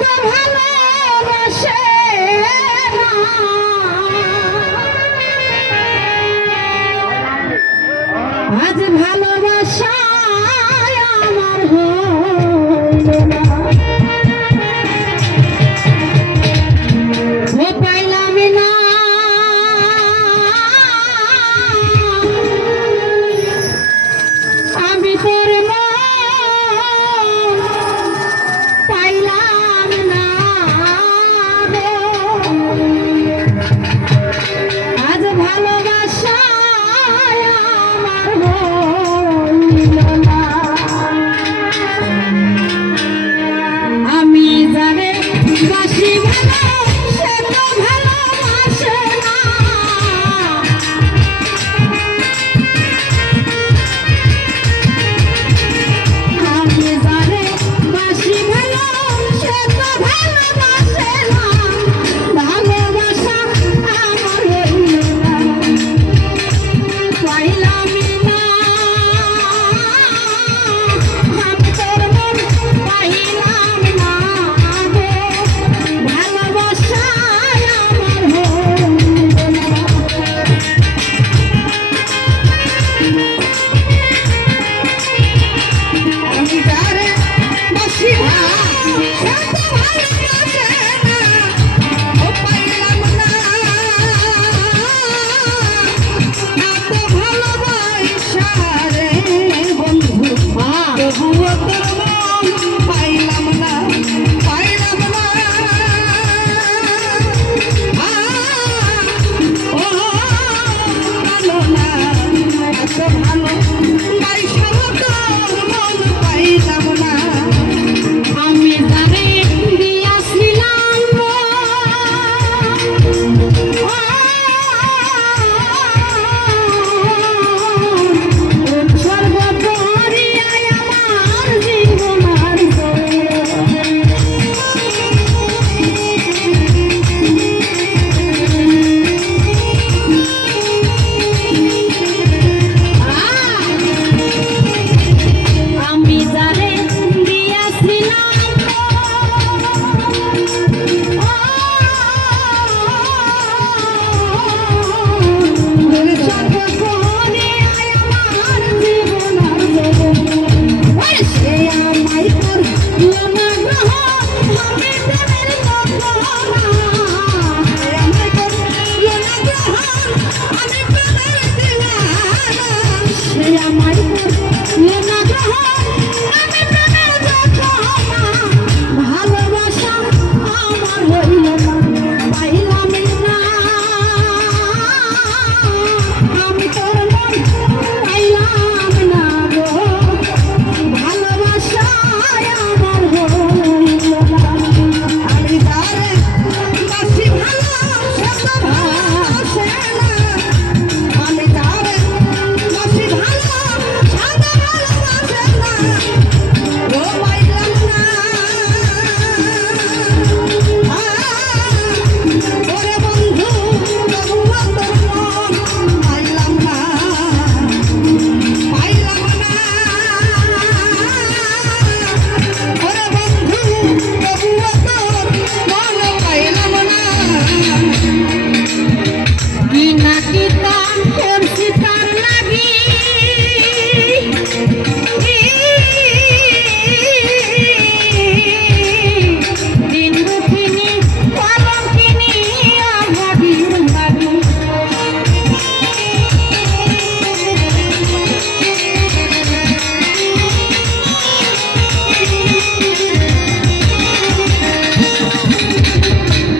তো ভালোবাসে না, আজ ভালোবাসায় আমার হইল না। ও পাইলাম না আমি তোর পাইলাম না গো, আজ ভালোবাসায় আমার হইল না। আমি জানে বাসি ভালো সে তো ভালোবাসে না, আমি জানে বাসি ভালো সে তো ভালোবাসে না, ভালোবাসা আমার হইল না। পাইলাম না আমি তোর মন পাইলাম না গো, ভালোবাসায় আমার হইল না। আমি যারে বাসি ভালো সে তো ভালোবাসে না, ও পাইলাম না এত ভালোবাসা রে বন্ধু, তবুও তোর মন পাইলাম না, পাইলাম না। ও ভালো না এত ভালো বাইশা তোর মন পাইলাম না। আমি জানে দিয়াছিলাম উৎসর্গ করিয়াই আমার জীবন আর আমি জানে দিয়াছিলাম উৎসর্গ করিয়াই আমার জীবন আর সে আমায় করল না গ্রহণ, আমি প্রেমের মতো না, সে আমায় করল না গ্রহণ, আমি প্রেমের দিওয়ানা, সে আমায় করল না গ্রহণ, আমি প্রেমের যতনা, ভালোবাসা আমার হইল না, পাইলাম না আমি তোর মন পাইলাম না গো, ভালোবাসায় আমার হইল না। আমি যারে বাসি ভালো সে তো ভালোবাসে না, আমি যারে বাসি ভালো সে তো ভালোবাসে না, ও পাইলাম না। ওরে বন্ধু তবুও তোর মন পাইলাম না, পাইলাম না। ওরে বন্ধু তবুও তোর মন পাইলাম না। কি নাকি দাম করছি তার লাগি, দিন দুঃখিনী কলঙ্কিনী অভাগীর ভাগী,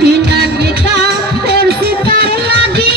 কি নাকি দাম করছি তার লাগি,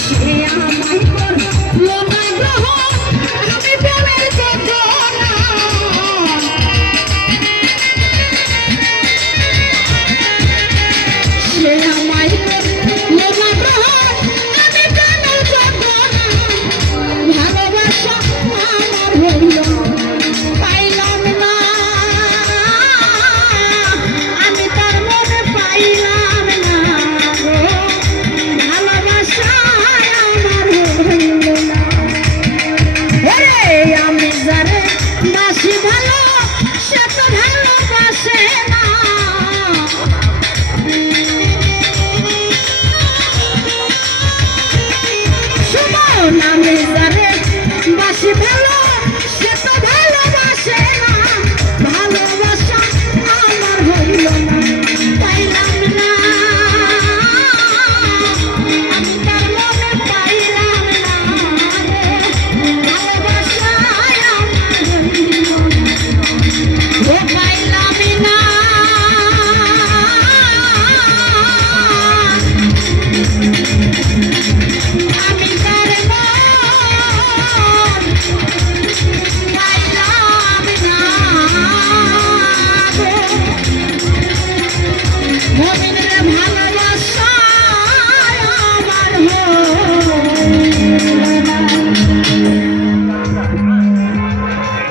সে আমায় করলো না গ্রহণ আমি প্রেমের বেদনা সে আমায় করলো না গ্রহণ আমি প্রেমের বেদনা ভালোবাসা আমার হইল পাইলাম না আমি তার মনে পাইলাম না গো ভালোবাসা আমার হইল না ওরে আমি যারে বাসি ভালো সে তো ভালোবাসে না সুমন আমি